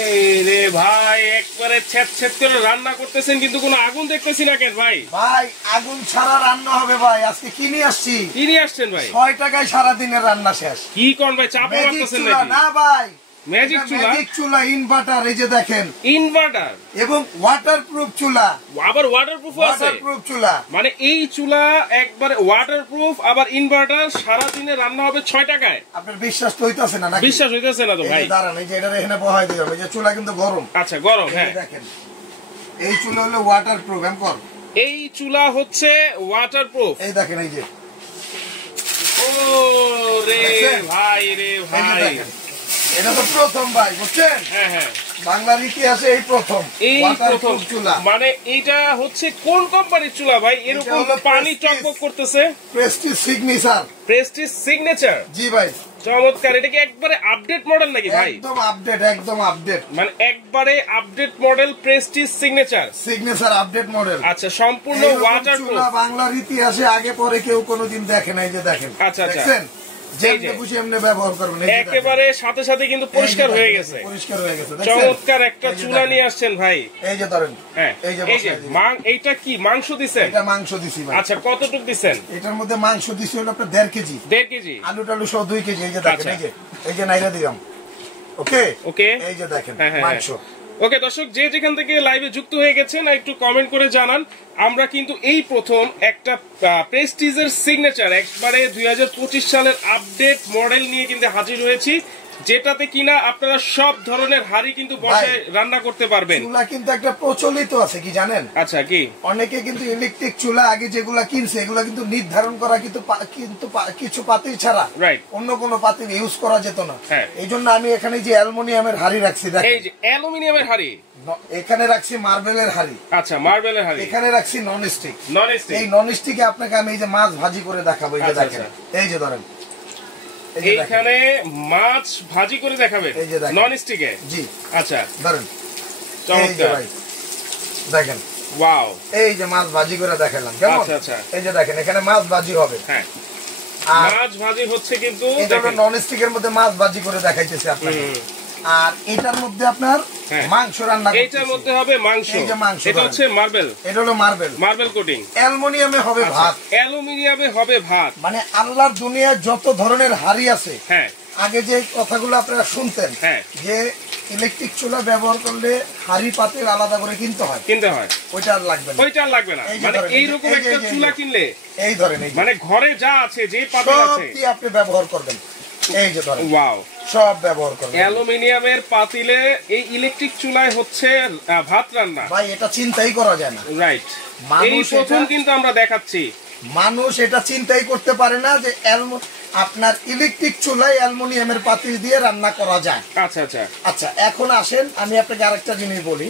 এই রে ভাই, একবারে ছেদ ছেদ করে রান্না করতেছেন, কিন্তু কোনো আগুন দেখতেছি না কেন ভাই? ভাই আগুন ছাড়া রান্না হবে ভাই। আজকে কি নিয়ে আসছি? কি নিয়ে আসছেন ভাই? 6 টাকায় সারা দিনের রান্না শেষ। কি কোন ভাই, চাপা মারতেছেন নাকি? না ভাই, ম্যাজিক চুলা? ম্যাজিক চুলা, ইনভার্টার। এই যে দেখেন, ইনভার্টার এবং ওয়াটারপ্রুফ চুলা। আবার ওয়াটারপ্রুফ আছে? ওয়াটারপ্রুফ চুলা, মানে এই চুলা একবারে ওয়াটারপ্রুফ, আবার ইনভার্টার, সারা দিনে রান্না হবে 6 টাকায়। আপনার বিশ্বাস তো হইতাছে না নাকি? বিশ্বাস হইতেছে না তো ভাই। দাঁড়ান, এই যে এটা এখানে বহাই দিলাম। এই যে চুলা কিন্তু গরম। আচ্ছা, গরম। হ্যাঁ, দেখেন, এই চুলা হলো ওয়াটারপ্রুফ। এমকর এই চুলা হচ্ছে ওয়াটারপ্রুফ। এই দেখেন, এই যে ও রে ভাই, রে ভাই, এটা তো প্রথম ভাই, বুঝছেন? হ্যাঁ হ্যাঁ, বাংলার ইতিহাসে এই প্রথম ওয়াটারপ্রুফ চুলা। মানে এটা হচ্ছে কোন কোম্পানির চুলা ভাই? এরকম পানি চকমক করতেছে। Prestige Signature. Prestige Signature? জি ভাই, চমৎকার। এটা কি একবারে আপডেট মডেল নাকি ভাই? একদম আপডেট, একদম আপডেট। মানে একবারে update model, Prestige signature. Signature update model. আচ্ছা, সম্পূর্ণ ওয়াটারপ্রুফ। চুলা বাংলার ইতিহাসে আগে পরে কেউ কোনোদিন দেখে নাই। যে দেখেন, আচ্ছা আচ্ছা, দেখছেন? যেমনি খুশি এমনি ব্যবহার করবেন। একেবারে সাথে সাথে কিন্তু পরিষ্কার হয়ে গেছে। পরিষ্কার হয়ে গেছে। চমৎকার একটা চুলা নিয়ে আসছেন ভাই। এই যে ধরেন, হ্যাঁ, এই যে এইটা কি মাংস দিছেন? এটা মাংস দিছি ভাই। আচ্ছা, কতটুক দিছেন? এটার মধ্যে মাংস দিছি হলো আপনার 1.5 কেজি। 1.5 কেজি? আলু টালু সহ 2 কেজি। এই যে দেখেন, এই যে নাইরা দিলাম। ওকে ওকে, এই যে দেখেন মাংস। ওকে দর্শক, যে যেখান থেকে লাইভে যুক্ত হয়ে গেছেন একটু কমেন্ট করে জানান। আমরা কিন্তু এই প্রথম একটা প্রেস্টিজের সিগনেচার একবারে 2025 সালের আপডেট মডেল নিয়ে কিন্তু হাজির হয়েছি, যেটাতে কিনা আপনারা সব ধরনের হাড়ি কিন্তু বসে রান্না করতে পারবেন। চুলা কিন্তু একটা প্রচলিত আছে, কি জানেন? আচ্ছা, কি? অনেকে কিন্তু ইলেকট্রিক চুলা আগে যেগুলা কিনছে এগুলা কিন্তু নির্ধারণ করা কিন্তু কিছু পাতিল ছাড়া অন্য কোনো পাতিল ইউজ করা যেত না। এই জন্য আমি এখানে যে অ্যালুমিনিয়ামের হাড়ি রাখছি, দেখেন এই যে অ্যালুমিনিয়ামের হাড়ি। এখানে রাখছি মার্বেলের হাড়ি। আচ্ছা, মার্বেলের হাড়ি। এখানে রাখছি নন স্টিক। Non stick? এই নন স্টিকে আপনাকে আমি এই যে মাছ ভাজি করে দেখাবো। এই যে দেখেন, এই যে ধরেন, এইখানে মাছ ভাজি করে দেখাবেন নন স্টিকে? জি। আচ্ছা, ধরেন, চমৎকার। দেখেন, ওয়াও, এই যে মাছ ভাজি করে দেখালাম। কেমন? আচ্ছা আচ্ছা, এই যে দেখেন, এখানে মাছ ভাজি হবে। হ্যাঁ, মাছ ভাজি হচ্ছে, কিন্তু এটা নন স্টিকের মধ্যে মাছ ভাজি করে দেখাইতেছি আপনাকে। আর এটার মধ্যে আপনার মাংস রান্না করতেছি। এটার মধ্যে হবে মাংস। এই যে মাংস, এটা হচ্ছে মার্বেল। এটা হলো মার্বেল, মার্বেল কোটিং। অ্যালুমিনিয়ামে হবে ভাত। অ্যালুমিনিয়ামে হবে ভাত। মানে আল্লাহর দুনিয়ায় যত ধরনের হাড়ি আছে, হ্যাঁ, আগে যে কথাগুলো আপনারা শুনতেন, যে ইলেকট্রিক চুলা ব্যবহার করলে হাড়ি পাতিল আলাদা করে কিনতে হয়, ওইটা আর লাগবে না। ওইটা আর লাগবে না। মানে এইরকম একটা চুলা কিনলে এই ধরেন, মানে ঘরে যা আছে, যে পাতিল আছে, সবই আপনি ব্যবহার করবেন। এই যে ধরেন, ওয়াও, সব ব্যবহার করবেন। অ্যালুমিনিয়ামের পাতিলে এই ইলেকট্রিক চুলায় হচ্ছে ভাত রান্না। ভাই এটা চিন্তাই করা যায় না। রাইট, এই প্রথম কিন্তু আমরা দেখাচ্ছি। মানুষ এটা চিন্তাই করতে পারে না যে আপনার ইলেকট্রিক চুলায় অ্যালুমিনিয়ামের পাতিল দিয়ে রান্না করা যায়। আচ্ছা আচ্ছা আচ্ছা, এখন আসেন আমি আপনাকে আরেকটা জিনিস বলি।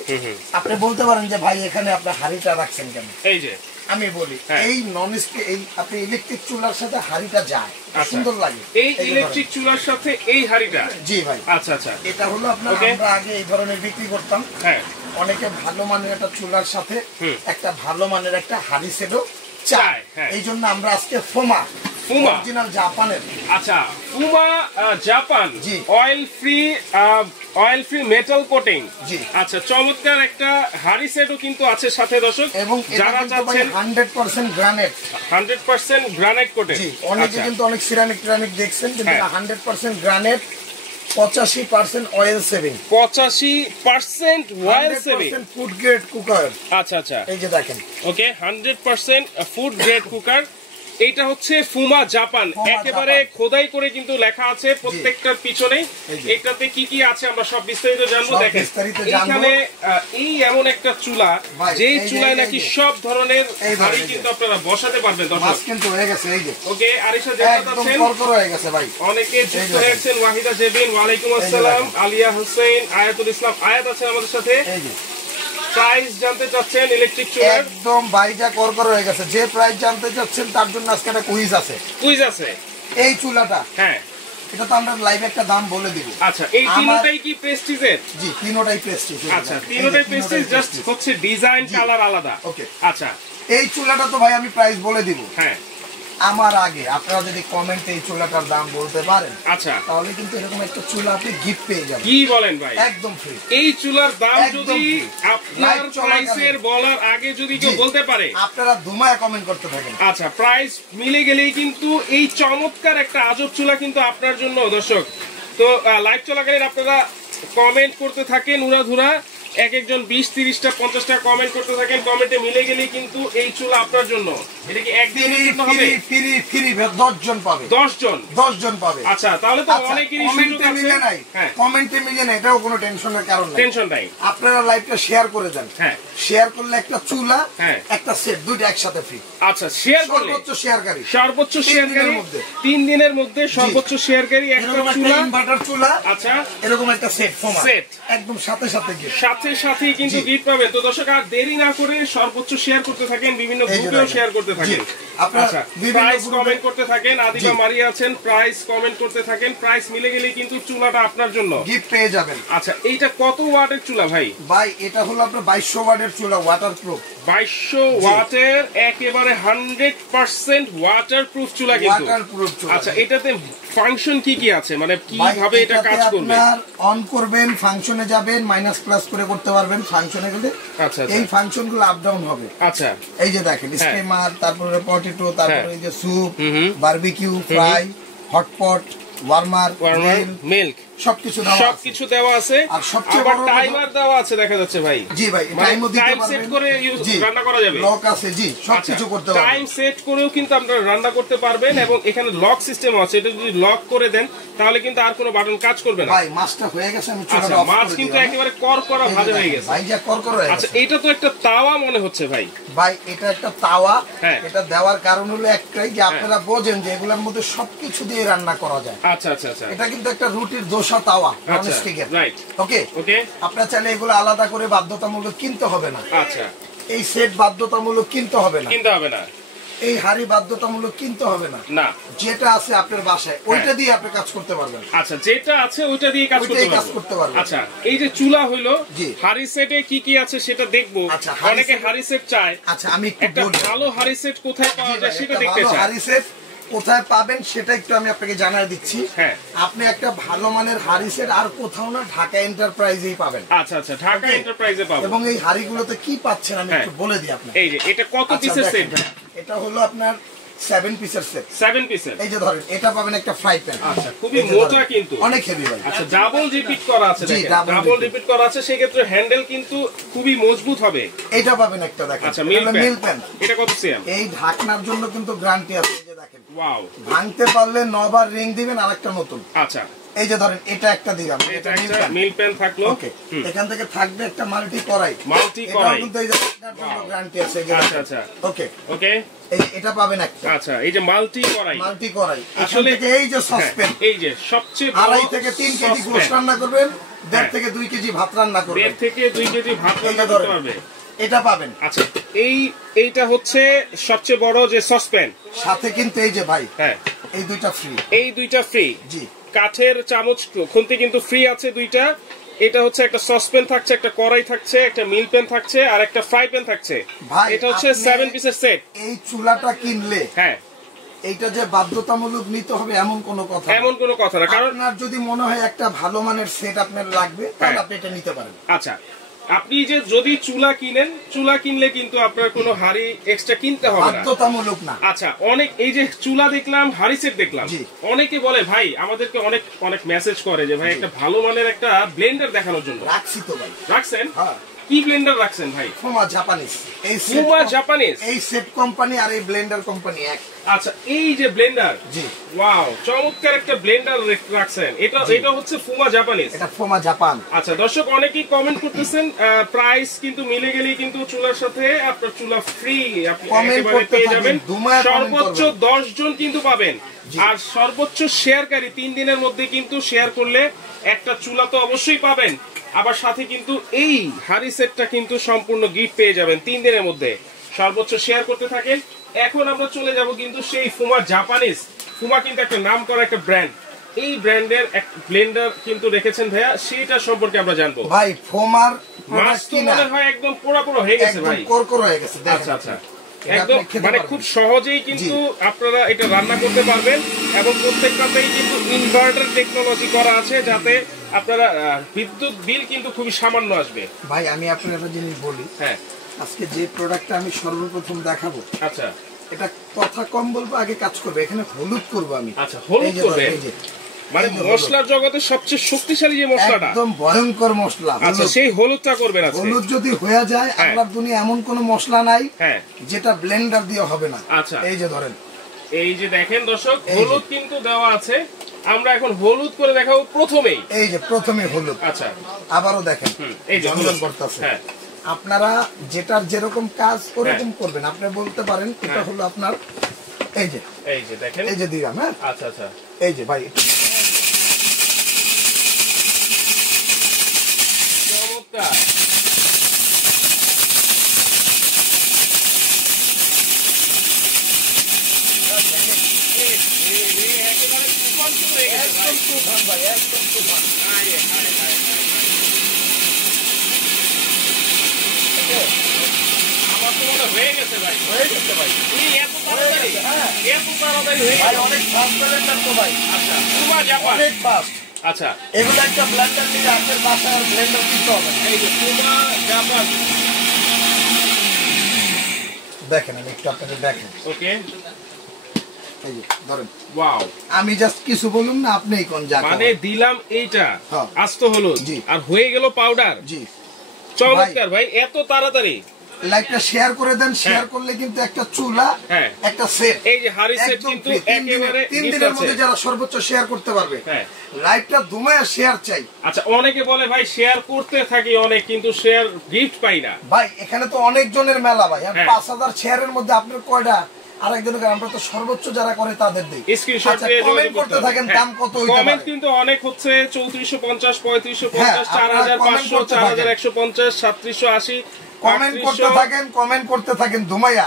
আপনি বলতে পারেন যে ভাই এখানে আপনার হাড়িটা রাখছেন কেন? এই যে আমি বলি, এই নন স্টিক, এই আপনি ইলেকট্রিক চুলার সাথে হাড়িটা যায়, সুন্দর লাগে। এই ইলেকট্রিক চুলার সাথে এই হাড়িটা? জি ভাই। আচ্ছা আচ্ছা, এটা হলো আপনার, আমরা আগে এই ধরনের বিক্রি করতাম। হ্যাঁ, অনেকে ভালো মানের একটা চুলার সাথে একটা ভালো মানের একটা হাড়ি সেটও চায়। এই জন্য আমরা আজকে ফুমা অরিজিনাল জাপানের। আচ্ছা, ফুমা জাপান, জি, অয়েল ফ্রি মেটাল কোটিং। জি, আচ্ছা, চমৎকার একটা হাড়ি সেটও কিন্তু আছে সাথে দর্শক। এবং যারা চাচ্ছেন 100% গ্রানাইট, 100% গ্রানাইট কোটেড। জি, অনেকে কিন্তু অনেক সিরামিক দেখছেন, কিন্তু 100% granite, 85% oil saving. 85% oil saving, food grade cooker. আচ্ছা আচ্ছা, এই যে দেখেন, ওকে, 100% ফুড গ্রেড কুকার। এইটা হচ্ছে ফুমা জাপান, একেবারে খোদাই করে কিন্তু লেখা আছে প্রত্যেকটার পিছনে। এটাতে কি কি আছে আমরা সব বিস্তারিত জানবো। দেখেন, এখানে এই এমন একটা চুলা, যেই চুলায় নাকি সব ধরনের হাড়ি কিন্তু আপনারা বসাতে পারবেন। দর্শক কিন্তু হয়ে গেছে, এই যে ওকে, আরিশা জান্নাত আছেন, করকর হয়ে গেছে ভাই। অনেকে যুক্ত হয়েছেন, ওয়াহিদা জেবিন, ওয়ালাইকুম আসসালাম, আলিয়া হোসেন, আয়াতুল ইসলাম আয়াত আছেন আমাদের সাথে। প্রাইস জানতে চাচ্ছেন ইলেকট্রিক চুলার? একদম বাইজা করকর হয়ে গেছে। যে প্রাইস জানতে চাচ্ছেন তার জন্য আজকে একটা কুইজ আছে। কুইজ আছে? এই চুলাটা, হ্যাঁ, এটা তো আমরা লাইভে একটা দাম বলে দিব। আচ্ছা, এই তিনটাই কি প্রেস্টিজের? জি, তিনটাই প্রেস্টিজ। আচ্ছা, তিনটাই প্রেস্টিজ, জাস্ট হচ্ছে ডিজাইন কালার আলাদা। ওকে, আচ্ছা, এই চুলাটা তো ভাই আমি প্রাইস বলে দিব। হ্যাঁ, আমার আগে আপনারা যদি কমেন্টে এই চুলাটার দাম বলতে পারেন, আচ্ছা, তাহলে কিন্তু এরকম একটা চুলা আপনি গিফট পেয়ে যাবেন। কি বলেন ভাই? একদম ফ্রি। এই চুলার দাম যদি আপনার প্রাইসের বলার আগে যদি কেউ বলতে পারে, আপনারা ধুমায় কমেন্ট করতে থাকেন। আচ্ছা, প্রাইস মিলে গেলেই কিন্তু এই চমৎকার একটা আজব চুলা কিন্তু আপনার জন্য। দর্শক, তো লাইভ চলাকালীন আপনারা কমেন্ট করতে থাকেন উড়াধুরা, এক একজন 20-30টা 50টা কমেন্ট করতে থাকেন। কমেন্টে মিলে গেলেই কিন্তু এই চুলা আপনার জন্য। এটা কি একদিনের জন্য হবে? ফ্রি 10 জন পাবে। 10 জন পাবে। আচ্ছা, তাহলে তো অনেকেরই সুযোগ আছে। হ্যাঁ, কমেন্টে মিলে না, এটাও কোনো টেনশনের কারণ নাই। টেনশন নাই। আপনারা লাইভটা শেয়ার করে দেন। হ্যাঁ, শেয়ার করলে একটা চুলা, হ্যাঁ, একটা সেট, দুইটা একসাথে ফ্রি। আচ্ছা, শেয়ার করলে সর্বোচ্চ শেয়ারকারী 3 দিনের মধ্যে সর্বোচ্চ শেয়ারকারী একটা চুলা, ইনভার্টার চুলা, আচ্ছা, এরকম একটা সেট একদম সাথে সাথে কিন্তু গিফট পাবেন। তো দর্শক, আর দেরি না করে সর্বোচ্চ শেয়ার করতে থাকেন, বিভিন্ন গ্রুপেও শেয়ার করতে থাকেন। আচ্ছা, প্রাইস কমেন্ট করতে থাকেন। আদিবা মারিয়া আছেন, প্রাইস কমেন্ট করতে থাকেন। প্রাইস মিলে গেলে কিন্তু চুলাটা আপনার জন্য গিফট পেয়ে যাবেন। আচ্ছা, এইটা কত ওয়াটের চুলা ভাই? ভাই, এটা হলো আপনার 2200 ওয়াটের চুলা, ওয়াটারপ্রুফ। 2200 ওয়াটের একেবারে 100% ওয়াটারপ্রুফ চুলা কিন্তু। আচ্ছা, এটাতে ফাংশন কি কি আছে, মানে কিভাবে এটা কাজ করবে? আপনার অন করবেন, ফাংশনে যাবেন, মাইনাস প্লাস করে করতে পারবেন ফাংশনে গেলে। আচ্ছা, এই ফাংশনগুলো আপ ডাউন হবে। আচ্ছা, এই যে দেখেন, স্টিমার, তারপরে পটেটো, তারপরে এই যে soup, barbecue, fry, hotpot, warmer, milk, সবকিছু দেওয়া আছে। আর সবচেয়ে বড় টাইমার দেওয়া আছে দেখা যাচ্ছে ভাই। জি ভাই, টাইমও দিতে পারবেন, টাইম সেট করে রান্না করা যাবে। লক আছে, জি, সবকিছু করতে পারবেন। টাইম সেট করেও কিন্তু আপনারা রান্না করতে পারবেন, এবং এখানে লক সিস্টেম আছে। এটা যদি লক করে দেন তাহলে কিন্তু আর কোনো বাটন কাজ করবে না। ভাই, মাছটা হয়ে গেছে, আমি চুলাটা অফ করে দিলাম। মাছ কিন্তু একেবারে করকরা ভাজা হয়ে গেছে ভাই, যা করকরা হয়ে গেছে। আচ্ছা, এটা তো একটা তাওয়া মনে হচ্ছে ভাই। ভাই, এটা একটা তাওয়া। এটা দেওয়ার কারণ হলো একটাই, যে আপনারা বোঝেন যে এগুলোর মধ্যে সবকিছু দিয়ে রান্না করা যায়। আচ্ছা আচ্ছা আচ্ছা, এটা কিন্তু একটা রুটির দোসা তাওয়া, ননস্টিকের। রাইট, ওকে ওকে। আপনারা চাইলে এগুলো আলাদা করে বাধ্যতামূলক কিনতে হবে না। আচ্ছা, এই সেট বাধ্যতামূলক কিনতে হবে না, এই হাড়ি বাধ্যতামূলক কিনতে হবে না। না, যেটা আছে আপনার বাসায় ওইটা দিয়ে আপনি কাজ করতে পারবেন। আচ্ছা, যেটা আছে ওইটা দিয়ে কাজ করতে পারবেন। আচ্ছা, এই যে চুলা হইলো, হাড়ি সেটে কি কি আছে সেটা দেখবো। অনেকে হাড়ি সেট চায়। আচ্ছা, আমি একটা ভালো হাড়ি সেট কোথায় পাওয়া যায় সেটা দেখতে চাই। হাড়ি সেট কোথায় পাবেন সেটা একটু আমি আপনাকে জানাই দিচ্ছি। হ্যাঁ, আপনি একটা ভালো মানের হাড়ি সেট আর কোথাও না, ঢাকা এন্টারপ্রাইজেই পাবেন। আচ্ছা আচ্ছা, ঢাকা এন্টারপ্রাইজে পাবেন। এবং এই হাড়িগুলোতে কি পাচ্ছেন আমি একটু বলে দিই আপনাকে। এই যে এটা কত পিসের সেট? এটা হলো আপনার 7 পিসের সেট। 7 পিসের। এই যে ধরেন, এটা পাবেন একটা ফ্রাই প্যান। আচ্ছা, খুবই মোটা কিন্তু অনেক হেভি ভাই। আচ্ছা, ডাবল রিপিট করা আছে, দেখেন, ডাবল রিপিট করা আছে, সেই ক্ষেত্রে হ্যান্ডেল কিন্তু খুবই মজবুত হবে। এটা পাবেন একটা, দেখেন। আচ্ছা, মিল প্যান। এটা কত সিএম? এই ঢাকনার জন্য কিন্তু গ্যারান্টি আছে, এই যে দেখেন। ওয়াও, ভাঙতে পারলে 9 বার রিং দিবেন, আরেকটা নতুন। আচ্ছা, এই যে ধরেন, এটা একটা দিলাম, এটা একটা মিল প্যান থাকলো। ওকে, এখান থেকে থাকবে একটা মাল্টি কড়াই। এটাও কিন্তু এই যে ঢাকনার জন্য গ্যারান্টি আছে। আচ্ছা আচ্ছা, ওকে ওকে। এটা পাবেন একটা। আচ্ছা, এই যে মাল্টি কড়াই। আসলে এই যে সসপ্যান, এই যে সবচেয়ে 2.5 থেকে 3 কেজি গোশত রান্না করবেন, 1.5 থেকে 2 কেজি ভাত রান্না করবেন। 1.5 থেকে 2 কেজি ভাত রান্না করতে পারবে। এটা পাবেন। আচ্ছা, এইটা হচ্ছে সবচেয়ে বড় যে সসপ্যান। সাথে কিন্তু এই যে ভাই, হ্যাঁ, এই দুইটা ফ্রি। এই দুইটা ফ্রি। জি, কাঠের চামচ খুন্তি কিন্তু ফ্রি আছে দুইটা। এটা হচ্ছে একটা সসপ্যান থাকছে, একটা কড়াই থাকছে, একটা মিল প্যান থাকছে, আর একটা ফ্রাই প্যান থাকছে। এটা হচ্ছে 7 পিসের সেট। এই চুলাটা কিনলে, হ্যাঁ, এইটা যে বাধ্যতামূলক নিতে হবে এমন কোনো কথা না, কারণ আপনার যদি মনে হয় একটা ভালো মানের সেট আপনার লাগবে, তাহলে আপনি এটা নিতে পারেন। আচ্ছা, আপনি যে যদি চুলা কিনলে কিন্তু আপনার কোনো হাড়ি এক্সট্রা কিনতে হবে না, বাধ্যতামূলক না। আচ্ছা, অনেক এই যে চুলা দেখলাম, হাড়ি সেট দেখলাম, অনেকে বলে ভাই, আমাদেরকে অনেক মেসেজ করে যে ভাই একটা ভালো মানের একটা ব্লেন্ডার দেখানোর জন্য। রাখছি তো ভাই। রাখছেন? হ্যাঁ। কি ব্লেন্ডার রাখছেন ভাই? ফুমা জাপানিজ। এই সেট কোম্পানি আর এই ব্লেন্ডার কোম্পানি এক। আচ্ছা, এই যে ব্লেন্ডার, জি, ওয়াও, চমৎকার একটা ব্লেন্ডার রাখছেন। এটা হচ্ছে ফুমা জাপানিজ। এটা ফুমা জাপান। আচ্ছা, দর্শক অনেকেই কমেন্ট করতেছেন, প্রাইস কিন্তু মিলে গেলেই কিন্তু চুলার সাথে আপনার চুলা ফ্রি আপনি একেবারে পেয়ে যাবেন। সর্বোচ্চ 10 জন কিন্তু পাবেন, আর সর্বোচ্চ শেয়ারকারী 3 দিনের মধ্যে কিন্তু শেয়ার করলে একটা চুলা তো অবশ্যই পাবেন, আবার সাথে কিন্তু এই হাড়ি সেটটা কিন্তু সম্পূর্ণ গিফট পেয়ে যাবেন 3 দিনের মধ্যে। সর্বোচ্চ শেয়ার করতে থাকেন। এখন আমরা চলে যাব কিন্তু সেই ফুমা জাপানিজ। ফুমা কিন্তু একটা নাম করা একটা ব্র্যান্ড। এই ব্র্যান্ডের এক ব্লেন্ডার কিন্তু রেখেছেন ভাইয়া, সেটা সম্পর্কে আমরা জানবো। ভাই, ফুমার মাছ তো মনে হয় একদম পোড়া হয়ে গেছে ভাই, করকর হয়ে গেছে। আচ্ছা আচ্ছা, একদম মানে খুব সহজেই কিন্তু আপনারা এটা রান্না করতে পারবেন এবং প্রত্যেকটাতেই কিন্তু ইনভার্টার টেকনোলজি করা আছে যাতে আপনারা বিদ্যুৎ বিল কিন্তু খুবই সামান্য আসবে। ভাই আমি আপনাকে একটা জিনিস বলি, হ্যাঁ আজকে যে প্রোডাক্টটা আমি সর্বপ্রথম দেখাবো, আচ্ছা এটা কথা কম বলবো, আগে কাজ করবে। এখানে হলুদ করবো আমি। আচ্ছা হলুদ করবে, মানে মশলার জগতে সবচেয়ে শক্তিশালী যে মশলাটা, একদম ভয়ঙ্কর মশলা। আচ্ছা সেই হলুদটা করবেন। হলুদ যদি হয়ে যায়, আল্লাহর দুনিয়া এমন কোন মশলা নাই যেটা ব্লেন্ডার দিয়ে হবে না। আচ্ছা এই যে ধরেন, এই যে দেখেন দর্শক, হলুদ কিন্তু দেওয়া আছে। আমরা এখন হলুদ করে দেখাবো প্রথমেই। এই যে প্রথমে হলুদ। আচ্ছা আবারও দেখেন, এই যে হলুদ করতেছে। হ্যাঁ আপনারা যেটার যেরকম কাজ ওরকম করবেন। আপনি বলতে পারেন এটা হলো আপনার, এই যে দেখেন, এই যে দিলাম। হ্যাঁ আচ্ছা আচ্ছা, এই যে ভাই চমৎকার। একদম তুফান ভাই, একদম তুফান। আমার তো মনে হয়ে গেছে ভাই, হয়ে গেছে ভাই। এত তাড়াতাড়ি, এত তাড়াতাড়ি হয়ে গেছে, অনেক ফাস্ট ব্লেন্ডার তো ভাই। আচ্ছা পুমা জাপান অনেক ফাস্ট। আচ্ছা এগুলো একটা ব্লেন্ডার নিয়ে আপনার বাসায় ব্লেন্ডার কিনতে হবে। এই যে পুমা জাপান দেখেন, আমি একটু আপনাদের দেখেন। ওকে এই যে ধরেন, ওয়াও। আমি জাস্ট কিছু বলুন না, আপনি কোন জায়গা মানে দিলাম এইটা আস্ত হলো আর হয়ে গেল পাউডার। জি চমৎকার ভাই, এত তাড়াতাড়ি। লাইকটা শেয়ার করে দেন, শেয়ার করলে কিন্তু একটা চুলা, একটা সেট, এই যে হাড়ি সেট কিন্তু একেবারে 3 দিনের মধ্যে যারা সর্বোচ্চ শেয়ার করতে পারবে। লাইকটা দুমায়া শেয়ার চাই। আচ্ছা অনেকে বলে ভাই শেয়ার করতে থাকি অনেক, কিন্তু শেয়ার গিফট পাই না। ভাই এখানে তো অনেক জনের মেলা ভাই, 5000 শেয়ারের মধ্যে আপনার কয়টা আরেকজনের? আমরা তো সর্বোচ্চ যারা করে তাদের দেই। স্ক্রিনশট দিয়ে কমেন্ট করতে থাকেন, দাম কত হইতে পারে। কমেন্ট কিন্তু অনেক হচ্ছে 3450, 3550, 4500, 4150, 3780। কমেন্ট করতে থাকেন, কমেন্ট করতে থাকেন ধুমাইয়া।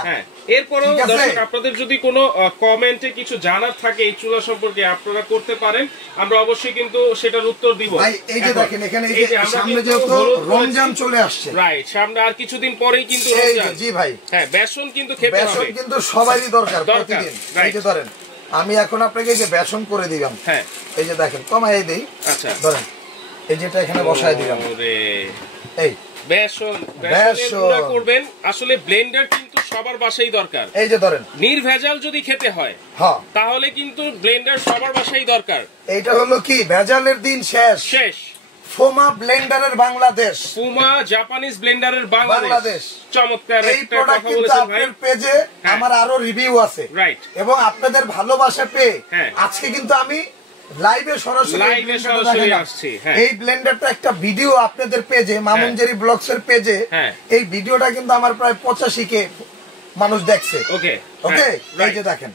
এরপরেও দর্শক আপনাদের যদি কোনো কমেন্টে কিছু জানার থাকে এই চুলা সম্পর্কে আপনারা করতে পারেন, আমরা অবশ্যই কিন্তু সেটার উত্তর দিব। ভাই এই যে দেখেন, এখানে এই যে সামনে যেহেতু রমজান চলে আসছে, রাইট, সামনে আর কিছুদিন পরেই কিন্তু রমজান। জি ভাই, হ্যাঁ বেসন কিন্তু খেতে হবে, বেসন কিন্তু সবারই দরকার প্রতিদিন। এই যে ধরেন, আমি এখন আপনাকে এই যে বেসন করে দিলাম। হ্যাঁ এই যে দেখেন, কমাই দেই। আচ্ছা ধরেন, এই যেটা এখানে বসায় দিলাম। এই বেসন গুঁড়া করবেন। আসলে ব্লেন্ডার কিন্তু সবার বাসায় দরকার। এই যে ধরেন, নির্ভেজাল যদি খেতে হয় তাহলে কিন্তু ব্লেন্ডার সবার বাসায় দরকার। এইটা হলো কি, ভেজালের দিন শেষ শেষ। ফুমা ব্লেন্ডারের বাংলাদেশ, ফুমা জাপানিজ ব্লেন্ডারের বাংলাদেশ। চমৎকার একটা কথা বলেছেন ভাই। আপনাদের পেজে আমার আরো রিভিউ আছে, রাইট, এবং আপনাদের ভালোবাসা পেয়ে আজকে কিন্তু আমি লাইভে সরাসরি আসছি। এই ব্লেন্ডারটা একটা ভিডিও আপনাদের পেজে, মামুনজেরি ব্লগস এর পেজে, এই ভিডিওটা কিন্তু আমার প্রায় 85K মানুষ দেখছে। ওকে ওকে, এই যে দেখেন,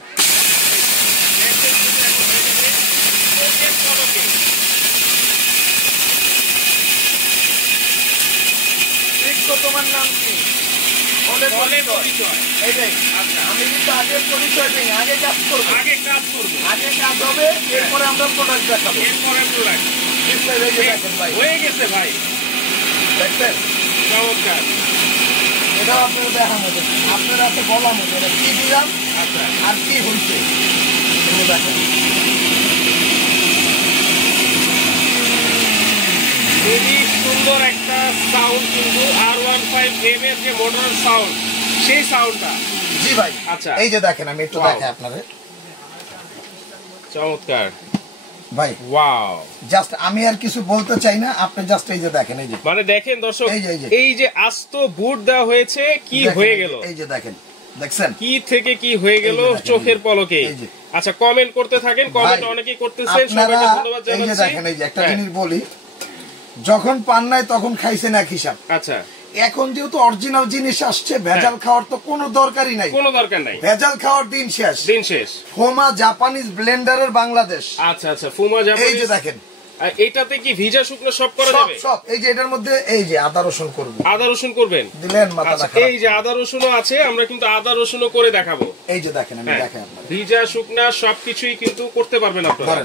তোমার নাম কি? আমি কিন্তু আগে পরিচয় নেই, আগে কাজ করবো, আগে কাজ হবে, এরপরে আমরা প্রোডাক্ট দেখাবো। হয়ে গেছে ভাই, দেখছেন চমৎকার। এটাও আপনারা দেখানো, আপনারা তো বলা মতো কি দিলাম আর কি হয়েছে দেখেন। খুবই সুন্দর একটা সাউন্ড কিন্তু R15M এর যে মোটর সাউন্ড, সেই সাউন্ডটা। জি ভাই। আচ্ছা এই যে দেখেন, আমি একটু দেখাই আপনাদের। চমৎকার ভাই, ওয়াও। জাস্ট আমি আর কিছু বলতে চাই না, আপনি জাস্ট এই যে দেখেন, এই যে মানে দেখেন দর্শক, এই যে আস্ত বুট দেওয়া হয়েছে, কি হয়ে গেল, এই যে দেখেন, দেখছেন কি থেকে কি হয়ে গেল চোখের পলকে। আচ্ছা কমেন্ট করতে থাকেন, কমেন্ট অনেকেই করতেছেন, সবাইকে ধন্যবাদ জানাচ্ছি। এই যে দেখেন, এই যে একটা জিনিস বলি, যখন পান নাই তখন খাইছেন এক হিসাব। আচ্ছা এখন যেহেতু অরিজিনাল জিনিস আসছে, ভেজাল খাওয়ার তো কোনো দরকারই নাই, কোনো দরকার নাই। ভেজাল খাওয়ার দিন শেষ, দিন শেষ। ফুমা জাপানিজ ব্লেন্ডারের বাংলাদেশ। আচ্ছা আচ্ছা, ফুমা জাপানিজ। এই যে দেখেন, এইটাতে কি ভিজা শুকনো সব করা যাবে? সব। এই যে এটার মধ্যে এই যে আদা রসুন করব, আদা রসুন করবেন, দিলেন মাথা। এই যে আদা রসুনও আছে, আমরা কিন্তু আদা রসুনও করে দেখাবো। এই যে দেখেন, আমি দেখাই আপনাদের, ভিজা শুকনা সবকিছুই কিন্তু করতে পারবেন আপনারা।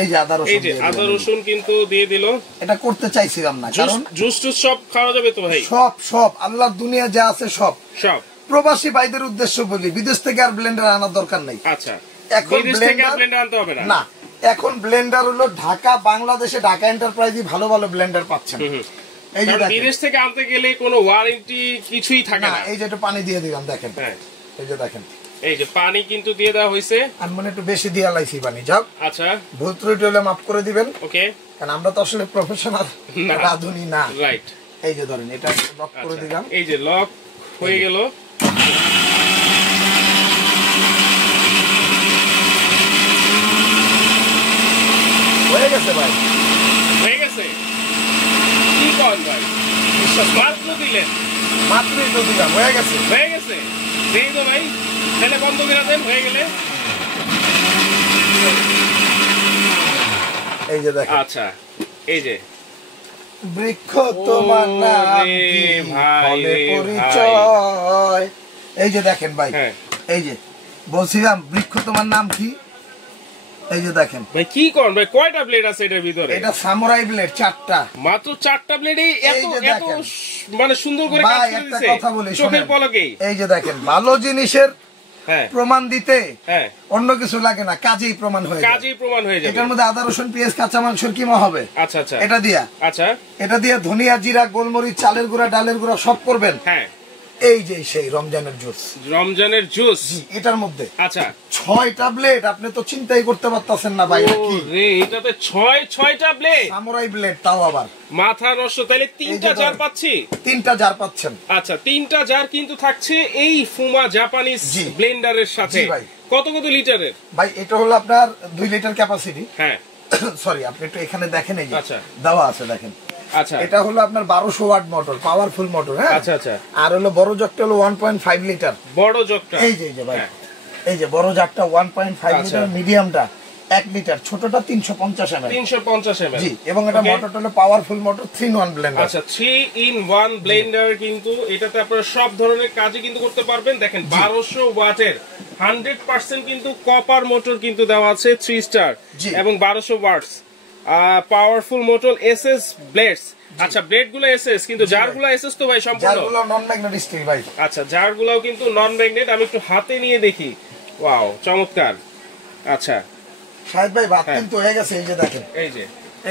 এই যে আদা রসুন, এই যে আদা রসুন কিন্তু দিয়ে দিল। এটা করতে চাইছিলাম না, কারণ জুস টুস সব খাওয়া যাবে তো ভাই, সব সব আল্লাহর দুনিয়া যা আছে সব সব। প্রবাসী ভাইদের উদ্দেশ্য বলি, বিদেশ থেকে আর ব্লেন্ডার আনার দরকার নেই। আচ্ছা, এখন ব্লেন্ডার আনতে হবে না। এখন ব্লেন্ডার হলো ঢাকা, বাংলাদেশে ঢাকা এন্টারপ্রাইজে ভালো ভালো ব্লেন্ডার পাচ্ছেন। এই যে বিদেশ থেকে আনতে গেলে কোনো ওয়ারেন্টি কিছুই থাকে না। এই যে একটু পানি দিয়ে দিলাম, দেখেন। এই যে দেখেন, এই যে পানি কিন্তু দিয়ে দেওয়া হয়েছে। আমি মনে একটু বেশি দিয়ে লাইছি পানি। যাও, আচ্ছা, ভুল ত্রুটি হলে মাফ করে দিবেন। ওকে, কারণ আমরা তো আসলে প্রফেশনাল রাঁধুনি না। রাইট। এই যে ধরেন, এটা লক করে দিলাম। এই যে লক হয়ে গেল। হয়ে গেছে ভাই, হয়ে গেছে। কি করেন ভাই, মাত্র দিলেন? মাত্রই তো দিলাম, হয়ে গেছে। হয়ে গেছে, দেখি তো ভাই, তাহলে বন্ধ করে দেন হয়ে গেলে। এই যে দেখেন। আচ্ছা, এই যে বৃক্ষ তোমার নাম ভাই পরিচয়। এই যে দেখেন ভাই, এই যে বলছিলাম বৃক্ষ তোমার নাম কি। এই যে দেখেন ভাই, কি করেন ভাই, কয়টা ব্লেড আছে এটার ভিতরে? এটা সামুরাই ব্লেড, 4টা, মাত্র 4টা ব্লেডে এত মানে সুন্দর করে কাজ করে দিয়েছে। কথা বলি, চোখের পলকেই। এই যে দেখেন, ভালো জিনিসের প্রমাণ দিতে অন্য কিছু লাগে না, কাজেই প্রমাণ হয়ে যায়। কাজেই প্রমাণ হয়ে যায়। এটার মধ্যে আদা রসুন পেঁয়াজ কাঁচা মাংসের কিমা হবে। আচ্ছা আচ্ছা, এটা দিয়া, আচ্ছা, এটা দিয়ে ধনিয়া জিরা গোলমরিচ চালের গুঁড়া ডালের গুঁড়া সব করবেন। হ্যাঁ, এই যে সেই রমজানের জুস, রমজানের জুস এটার মধ্যে। আচ্ছা, 6টা ব্লেড, আপনি তো চিন্তাই করতে পারতেছেন না ভাই। এটাতে 6টা ব্লেড, সামুরাই ব্লেড, তাও আবার মাথা নষ্ট। তাহলে 3টা জার পাচ্ছি। 3টা জার পাচ্ছেন। আচ্ছা, 3টা জার কিন্তু থাকছে এই ফুমা জাপানিজ ব্লেন্ডারের সাথে। কত কত লিটারের ভাই? এটা হলো আপনার 2 লিটার ক্যাপাসিটি। হ্যাঁ, সরি, আপনি একটু এখানে দেখেন, এই যে আচ্ছা দেওয়া আছে, দেখেন। আচ্ছা, এটা হলো আপনার 1200 ওয়াট মোটর, পাওয়ারফুল মোটর। হ্যাঁ, আচ্ছা আচ্ছা। আর হলো বড় জগটা হলো 1.5 লিটার। বড় জগটা, এই যে ভাই, এই যে বড় জারটা 1.5 লিটার, মিডিয়ামটা 1 লিটার, ছোটটা 350 ml। 350 ml, জি। এবং এটা মোটরটা হলো পাওয়ারফুল মোটর, 3-in-1 ব্লেন্ডার। আচ্ছা, 3-in-1 ব্লেন্ডার। কিন্তু এটাতে আপনারা সব ধরনের কাজই কিন্তু করতে পারবেন। দেখেন, 1200 ওয়াটের 100% কিন্তু কপার মোটর কিন্তু দেওয়া আছে, 3 স্টার এবং 1200 ওয়াটস পাওয়ারফুল মোটর, এসএস ব্লেডস। আচ্ছা, ব্লেড গুলো এসএস, কিন্তু জার গুলো এসএস তো ভাই সম্পূর্ণ? জার গুলো নন ম্যাগনেটিক স্টিল ভাই। আচ্ছা, জার গুলোও কিন্তু নন ম্যাগনেট। আমি একটু হাতে নিয়ে দেখি। ওয়াও, চমৎকার। আচ্ছা শাহেদ ভাই, ভাত কিন্তু হয়ে গেছে। এই যে দেখেন, এই যে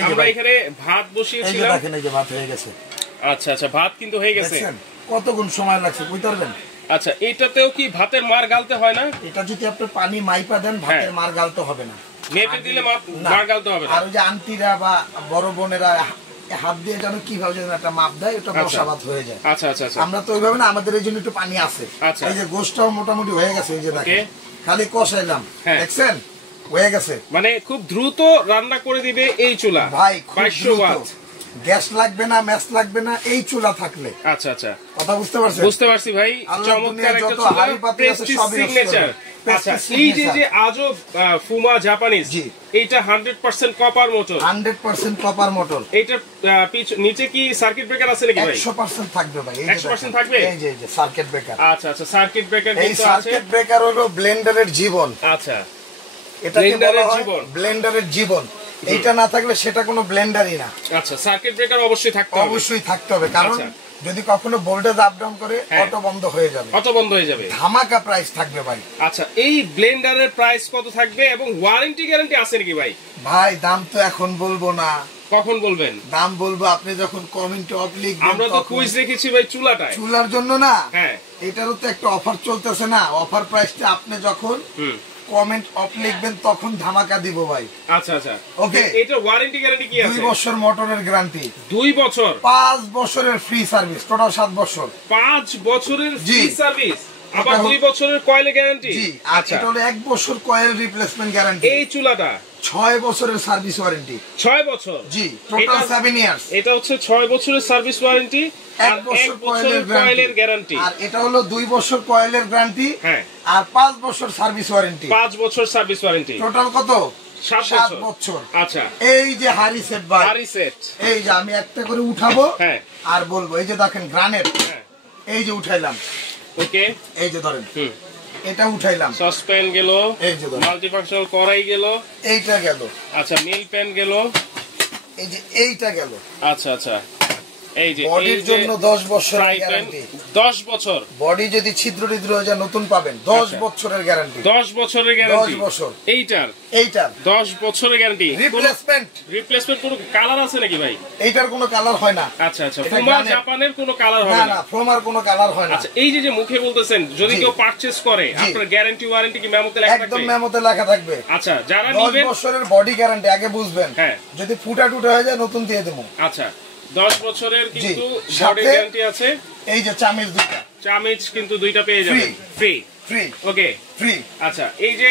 আমরা এখানে ভাত বসিয়েছিলাম। দেখেন, এই যে ভাত হয়ে গেছে। আচ্ছা আচ্ছা, ভাত কিন্তু হয়ে গেছে। কতক্ষণ সময় লাগছে বুঝতে পারবেন? আচ্ছা, এটাতেও কি ভাতের মার গালতে হয় না? এটা যদি আপনি পানি মাইপা দেন, ভাতের মার গালতে হবে না। মেপে দিলে মার গালতে হবে না। আর ওই যে আন্টিরা বা বড় বোনেরা হাত দিয়ে যেন কিভাবে যেন একটা মাপ দেয়, ওটা বসা ভাত হয়ে যায়। আচ্ছা আচ্ছা, আমরা তো ওইভাবে না, আমাদের এই জন্য একটু পানি আছে। এই যে গোশটাও মোটামুটি হয়ে গেছে। এই যে দেখেন, খালি কষাইলাম, দেখছেন হয়ে গেছে। মানে খুব দ্রুত রান্না করে দিবে এই চুলা ভাই, 2200 ওয়াট। গ্যাস লাগবে না, ম্যাচ লাগবে না এই চুলা থাকলে। আচ্ছা আচ্ছা, কথা বুঝতে পারছেন? বুঝতে পারছি ভাই। চমৎকার একটা চুলা, প্রেস্টিজ সিগনেচার। আচ্ছা, এই যে আজব ফুমা জাপানিজ, এইটা 100% কপার মোটর। 100% copper motor. এইটার নিচে কি সার্কিট ব্রেকার আছে নাকি ভাই? 100% থাকবে ভাই। 100% থাকবে। এই যে সার্কিট ব্রেকার। আচ্ছা আচ্ছা, সার্কিট ব্রেকার কিন্তু আছে। এই সার্কিট ব্রেকার হলো ব্লেন্ডারের জীবন। আচ্ছা, এটাকে বলা হয় ব্লেন্ডারের জীবন। এইটা না থাকলে সেটা কোনো ব্লেন্ডারই না। আচ্ছা, সার্কিট ব্রেকার অবশ্যই থাকতে হবে। অবশ্যই থাকতে হবে, কারণ যদি কখনো ভোল্টেজ আপ ডাউন করে অটো বন্ধ হয়ে যাবে। অটো বন্ধ হয়ে যাবে। ধামাকা প্রাইস থাকবে ভাই। আচ্ছা, এই ব্লেন্ডারের প্রাইস কত থাকবে এবং ওয়ারেন্টি গ্যারান্টি আছে নাকি ভাই? ভাই, দাম তো এখন বলবো না। কখন বলবেন? দাম বলবো আপনি যখন কমেন্টে অফ লিখবেন। আমরা তো কুইজ রেখেছি ভাই চুলাটায়। চুলার জন্য না, হ্যাঁ, এটারও তো একটা অফার চলতেছে না। অফার প্রাইসটা আপনি যখন কমেন্ট অফ লিখবেন তখন ধামাকা দিব ভাই। আচ্ছা আচ্ছা, ওকে। এটা ওয়ারেন্টি গ্যারান্টি কি আছে? 2 বছর মোটরের গ্যারান্টি। 2 বছর। 5 বছরের ফ্রি সার্ভিস, টোটাল 7 বছর। 5 বছরের ফ্রি সার্ভিস, আবার 2 বছরের কয়েল গ্যারান্টি। জি, আচ্ছা, এটা হলো 1 বছর কয়েল রিপ্লেসমেন্ট গ্যারান্টি। এই চুলাটা 6 বছরের সার্ভিস ওয়ারেন্টি। 6 বছর? জি, টোটাল 7 ইয়ার্স। এটা হচ্ছে 6 বছরের সার্ভিস ওয়ারেন্টি, 1 বছর কয়েলের গ্যারান্টি। আর এটা হলো 2 বছর কয়েলের গ্যারান্টি। হ্যাঁ, আর 5 বছর সার্ভিস ওয়ারেন্টি। 5 বছর সার্ভিস ওয়ারেন্টি। টোটাল কত? 7 বছর। আচ্ছা, এই যে হাড়ি সেট ভাই, হাড়ি সেট। এই যে আমি একটা করে উঠাবো, হ্যাঁ, আর বলবো। এই যে দেখেন গ্রানেট, এই যে উঠাইলাম। ওকে, এই যে ধরেন, এটা উঠাইলাম। সসপ্যান গেল, এই যে মাল্টিফাংশনাল কড়াই গেল, এইটা গেল। আচ্ছা, মিল প্যান গেল, এই যে এইটা গেল। আচ্ছা আচ্ছা, এই যে বডির জন্য 10 বছরের গ্যারান্টি। 10 বছর। বডি যদি ছিদ্র হয়ে যায় নতুন পাবেন, 10 বছরের গ্যারান্টি। 10 বছরের গ্যারান্টি। 10 বছর। এইটার 10 বছরের গ্যারান্টি। রিপ্লেসমেন্ট কোনো কালার আছে নাকি ভাই? এইটার কোনো কালার হয় না। আচ্ছা আচ্ছা, ফুমা জাপানের কোনো কালার হয় না? না, ফুমার কোনো কালার হয় না। আচ্ছা, এই যে মুখে বলতেছেন যদি কেউ পারচেজ করে আপনার গ্যারান্টি ওয়ারেন্টি কি মেমোতে লেখা থাকবে? একদম মেমোতে লেখা থাকবে। আচ্ছা, যারা 10 নেবেন বছরের বডি গ্যারান্টি আগে বুঝবেন। হ্যাঁ, যদি ফুটা টুটা হয়ে যায় নতুন দিয়ে দেবো। আচ্ছা, 10 বছরের কিন্তু বডি গ্যারান্টি আছে। এই যে চামিচ দুটো, চামিচ কিন্তু দুইটা পেয়ে যাবেন ফ্রি। ফ্রি। ওকে, ফ্রি। আচ্ছা, এই যে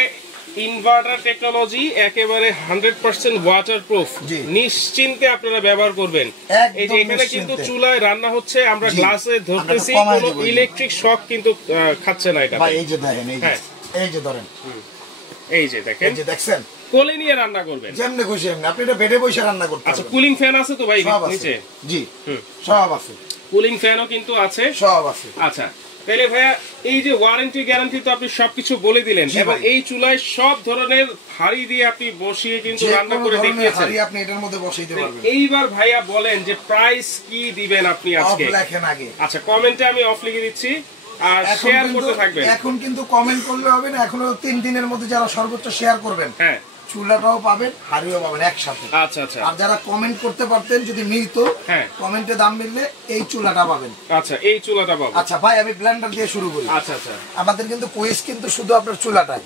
ইনভার্টার টেকনোলজি একেবারে 100% ওয়াটারপ্রুফ, নিশ্চিন্তে আপনারা ব্যবহার করবেন। এই যে এখানে কিন্তু চুলায় রান্না হচ্ছে, আমরা গ্লাসে ধরতেছি, কোনো ইলেকট্রিক শক কিন্তু খাচ্ছে না এটা। ভাই এই যে দেখেন, এই যে ধরেন, এই যে দেখেন, এই যে দেখছেন, কোলে নিয়ে রান্না করবেন যেমনি খুশি এমনি। আপনি এটা বেডে বসে রান্না করতে পারবেন। আচ্ছা, কুলিং ফ্যান আছে তো ভাই নিচে? জি, সব আছে। কুলিং ফ্যানও কিন্তু আছে, সব আছে। আচ্ছা, তাহলে ভাইয়া এই যে ওয়ারেন্টি গ্যারান্টি তো আপনি সবকিছু বলে দিলেন, এবং এই চুলায় সব ধরনের হাড়ি দিয়ে আপনি বসিয়ে কিন্তু রান্না করে দেখিয়েছেন। আপনি এটার মধ্যে বসাইতে পারবেন। এইবার ভাইয়া বলেন যে প্রাইস কি দিবেন আপনি আজকে? আচ্ছা, কমেন্টে আমি অফ লিখে দিচ্ছি, আর শেয়ার করতে থাকবেন। এখন কিন্তু কমেন্ট করলে হবে না, এখনো 3 দিনের মধ্যে যারা সর্বোচ্চ শেয়ার করবেন, হ্যাঁ, চুলাটাও পাবেন, হাড়িও পাবেন একসাথে। আচ্ছা আচ্ছা। আর যারা কমেন্ট করতে পারতেন, যদি মিলতো, হ্যাঁ, কমেন্টে দাম মিললে এই চুলাটা পাবেন। আচ্ছা, এই চুলাটা পাবেন। আচ্ছা ভাই, আমি ব্লেন্ডার দিয়ে শুরু করি। আচ্ছা আচ্ছা। আমাদের কিন্তু কুইজ কিন্তু শুধু আপনার চুলাটাই,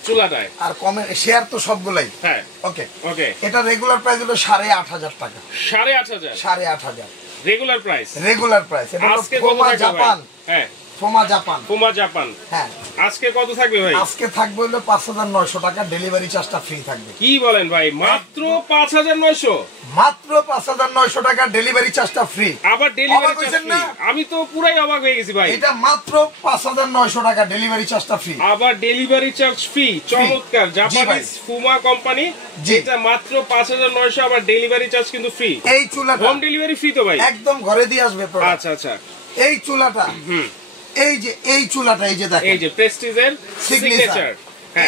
আর কমেন্ট শেয়ার তো সবগুলাই। হ্যাঁ, ওকে ওকে। এটা রেগুলার প্রাইস হলো 8,500 টাকা। 8,500? 8,500 রেগুলার প্রাইস। Regular price. এটা আজকে কত থাকবে জাপান? হ্যাঁ, ফোমা জাপান। হ্যাঁ, আজকে কত থাকবে ভাই? আজকে থাকবে হলো 5,900 টাকা, ডেলিভারি চার্জটা ফ্রি থাকবে। কি বলেন ভাই, মাত্র 5,900? মাত্র 5,900 টাকা, ডেলিভারি চার্জটা ফ্রি। আবার ডেলিভারি চার্জ ফ্রি? আমি তো পুরাই অবাক হয়ে গেছি ভাই। এটা মাত্র 5,900 টাকা, ডেলিভারি চার্জটা ফ্রি। আবার ডেলিভারি চার্জ ফ্রি? চমৎকার, জাপানিজ ফুমা কোম্পানি, যেটা মাত্র 5,900, আবার ডেলিভারি চার্জ কিন্তু ফ্রি। এই চুলাটা হোম ডেলিভারি ফ্রি তো ভাই? একদম ঘরে দিয়ে আসবে। আচ্ছা আচ্ছা। এই চুলাটা, এই চুলাটা, এই যে দেখেন, এই যে প্রেস্টিজের সিগনেচার,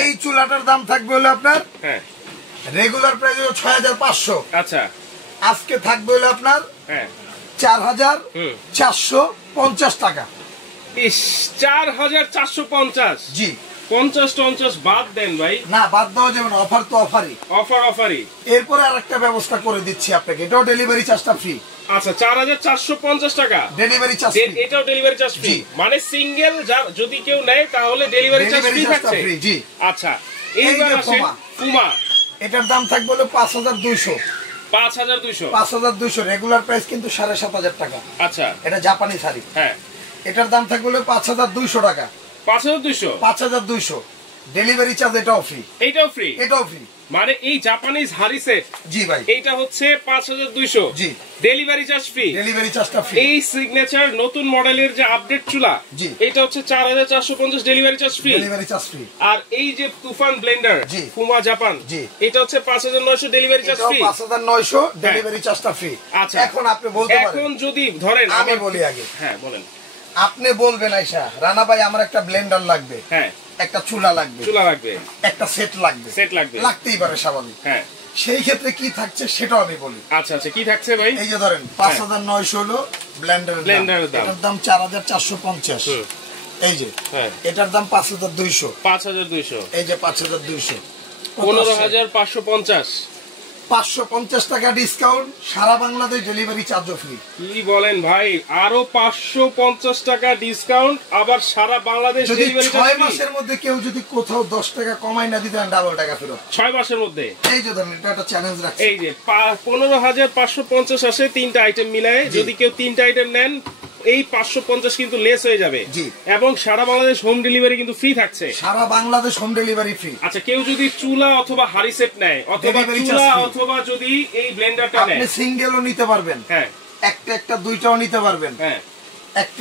এই চুলাটার দাম থাকবে হলো আপনার, হ্যাঁ, রেগুলার প্রাইস হলো 6,500। আচ্ছা, আজকে থাকবে হলো আপনার, হ্যাঁ, 4,450 টাকা। ইস, 4,450? জি। 50 বাদ দেন ভাই। না, বাদ দেওয়া যাবে না, অফার তো অফারই। অফারই। এরপরে আরেকটা ব্যবস্থা করে দিচ্ছি আপনাকে, এটাও ডেলিভারি চার্জটা ফ্রি। আচ্ছা, 4,450 টাকা ডেলিভারি চার্জ, এটাও ডেলিভারি চার্জ ফ্রি? মানে সিঙ্গেল যদি কেউ নেয় তাহলে ডেলিভারি চার্জ ফ্রি থাকছে? জি। আচ্ছা, এইবার আসেন ফুমা। এটার দাম থাকবে হলো 5,200। 5,200 রেগুলার প্রাইস কিন্তু 7,500 টাকা। আচ্ছা, এটা জাপানি শাড়ি। হ্যাঁ, এটার দাম থাকবে হলো 5,200 টাকা। 5,200? ডেলিভারি চার্জ এটাও ফ্রি। এটাও ফ্রি? এটাও ফ্রি। মানে এই জাপানিজ হাড়ি সেট, জি ভাই, এইটা হচ্ছে 5,200। জি, ডেলিভারি চার্জ ফ্রি। ডেলিভারি চার্জটা ফ্রি। এই সিগনেচার নতুন মডেলের যে আপডেট চুলা, জি, এটা হচ্ছে 4,450, delivery charge free. Delivery charge free. আর এই যে তুফান ব্লেন্ডার, জি, ফুমা জাপান, জি, এটা হচ্ছে 5,900, ডেলিভারি চার্জ ফ্রি। 5,900, ডেলিভারি চার্জটা ফ্রি। আচ্ছা, এখন আপনি বলতে পারেন, এখন যদি ধরেন, আমি বলি আগে। হ্যাঁ, বলেন। আপনি বলবেন, আয়শা রানা ভাই, আমার একটা ব্লেন্ডার লাগবে, হ্যাঁ, একটা চুলা লাগবে, একটা সেট লাগবে, লাগতেই পারে, স্বাভাবিক। হ্যাঁ, সেই ক্ষেত্রে কি থাকছে সেটাও আমি বলি। আচ্ছা আচ্ছা, কি থাকছে ভাই? এই যে ধরেন 5,900 হলো ব্লেন্ডারের দাম, এটার দাম 4,450। এই যে এটার দাম 5,200। এই যে 5,200, 15,550। 550 টাকা ডিসকাউন্ট, সারা বাংলাদেশ ডেলিভারি চার্জও ফ্রি। কি বলেন ভাই, আরো 550 টাকা ডিসকাউন্ট, আবার সারা বাংলাদেশ ডেলিভারি চার্জ ফ্রি। 6 মাসের মধ্যে কেউ যদি কোথাও 10 টাকা কমাই না দিতে, ডাবল টাকা ফেরত। 6 মাসের মধ্যে? এই যে ধরেন, এটা একটা চ্যালেঞ্জ রাখছি। এই যে 15,550 আসে, 3টা আইটেম মিলায়ে যদি কেউ 3টা আইটেম নেন, এই 550 কিন্তু লেস হয়ে যাবে। জি, এবং সারা বাংলাদেশ হোম ডেলিভারি কিন্তু ফ্রি থাকছে। সারা বাংলাদেশ হোম ডেলিভারি ফ্রি। আচ্ছা, কেউ যদি চুলা অথবা হাড়ি সেট নেয়, অথবা চুলা অথবা যদি এই ব্লেন্ডারটা নেয়, আপনি সিঙ্গেলও নিতে পারবেন, হ্যাঁ, একটা দুইটাও নিতে পারবেন, হ্যাঁ,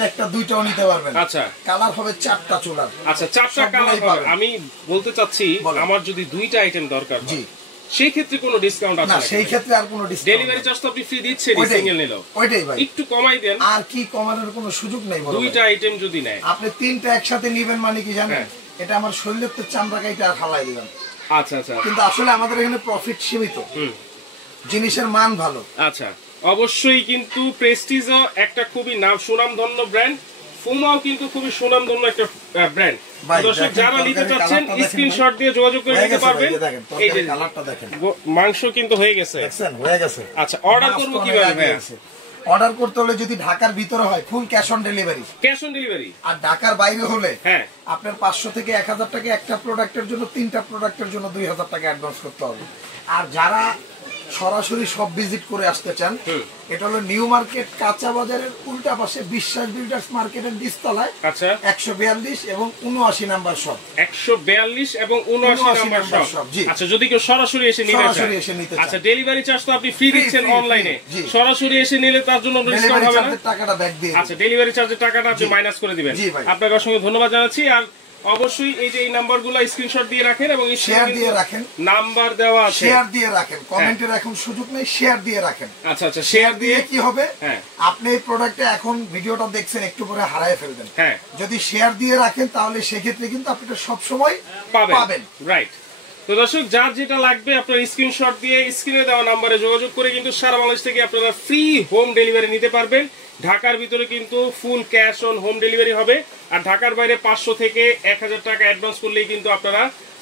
একটা দুইটাও নিতে পারবেন। আচ্ছা, কালার হবে 4টা চুলার। আচ্ছা, 4টা কালার হবে। আমি বলতে চাচ্ছি, আমার যদি 2টা আইটেম দরকার, জি, সেই ক্ষেত্রে কোনো ডিসকাউন্ট আছে না? সেই ক্ষেত্রে আর কোনো ডিসকাউন্ট, ডেলিভারি চার্জ তো আপনি ফ্রি দিচ্ছেন, সিঙ্গেল নিলেও। ওইটাই ভাই, একটু কমাই দেন। আর কি কমানোর কোনো সুযোগ নেই। 2টা আইটেম যদি নেয়, আপনি 3টা একসাথে নেবেন মানে কি জানেন, এটা আমার শরীরের তো চামড়া কাইটা আর হালাই দিলাম। আচ্ছা আচ্ছা। কিন্তু আসলে আমাদের এখানে প্রফিট সীমিত, জিনিসের মান ভালো। আচ্ছা, অবশ্যই কিন্তু প্রেস্টিজও একটা খুবই সুনামধন্য ব্র্যান্ড, ফুমাও কিন্তু খুবই সুনামধন্য একটা ব্র্যান্ড। দর্শক যারা নিতে চাচ্ছেন স্ক্রিনশট দিয়ে যোগাযোগ করে নিতে পারবেন। এই যে কালারটা দেখেন, মাংস কিন্তু হয়ে গেছে। আচ্ছা, অর্ডার করব কিভাবে ভাইয়া? অর্ডার করতে হলে যদি ঢাকার ভিতরে হয় full cash on delivery, cash on delivery. আর ঢাকার বাইরে হলে হ্যাঁ আপনার 500 থেকে 1000 টাকা একটা প্রোডাক্টের জন্য, 3টা প্রোডাক্টের জন্য 2000 টাকা অ্যাডভান্স করতে হবে। আর যারা সরাসরি সব ভিজিট করে আসতে চান, এটা হলো নিউ মার্কেট কাঁচা বাজারের উল্টা পাশে বিশ্বাস বিল্ডার্স মার্কেটের নিচতলায়। আচ্ছা, 142 এবং 79 নাম্বার শপ। 142 এবং 79 নাম্বার শপ। আচ্ছা, যদি কেউ সরাসরি এসে নিতে চায়, আচ্ছা ডেলিভারি চার্জ তো আপনি ফ্রি দিচ্ছেন অনলাইনে, সরাসরি এসে নিলে তার জন্য ডিসকাউন্ট হবে না? টাকাটা ব্যাক দিয়ে, আচ্ছা ডেলিভারি চার্জের টাকাটা আপনি মাইনাস করে দিবেন। আপনাকে অসংখ্য ধন্যবাদ জানাচ্ছি। আর অবশ্যই এই যে এই নাম্বারগুলো স্ক্রিনশট দিয়ে রাখেন এবং শেয়ার দিয়ে রাখেন, নাম্বার দেওয়া আছে, শেয়ার দিয়ে রাখেন, কমেন্টে রাখুন, সুযোগ নেই, শেয়ার দিয়ে রাখেন। আচ্ছা আচ্ছা, শেয়ার দিয়ে কি হবে, হ্যাঁ আপনি এই প্রোডাক্টটা এখন ভিডিওটা দেখছেন, একটু পরে হারায় ফেলবেন। হ্যাঁ, যদি শেয়ার দিয়ে রাখেন তাহলে সেক্ষেত্রে কিন্তু আপনি সব সময় পাবেন। রাইট। তো দর্শক, যার যেটা লাগবে আপনার স্ক্রিনশট দিয়ে স্ক্রিনে দেওয়া নাম্বারে যোগাযোগ করে কিন্তু সারা বাংলাদেশ থেকে আপনারা ফ্রি হোম ডেলিভারি নিতে পারবেন। ঢাকার ভিতরে কিন্তু ফুল ক্যাশ অন হোম ডেলিভারি হবে, আর ঢাকার বাইরে 500 থেকে 1000 টাকা অ্যাডভান্স করলেই কিন্তু আপনারা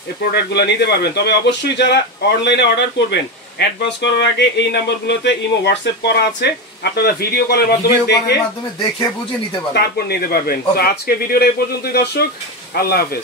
এই প্রোডাক্টগুলো নিতে পারবেন। তবে অবশ্যই যারা অনলাইনে অর্ডার করবেন, অ্যাডভান্স করার আগে এই নাম্বারগুলোতে ইমো হোয়াটসঅ্যাপ করা আছে, আপনারা ভিডিও কলের মাধ্যমে দেখে বুঝে নিতে পারবেন, তারপর নিতে পারবেন। তো আজকে ভিডিওটা এই পর্যন্তই দর্শক, আল্লাহ হাফেজ।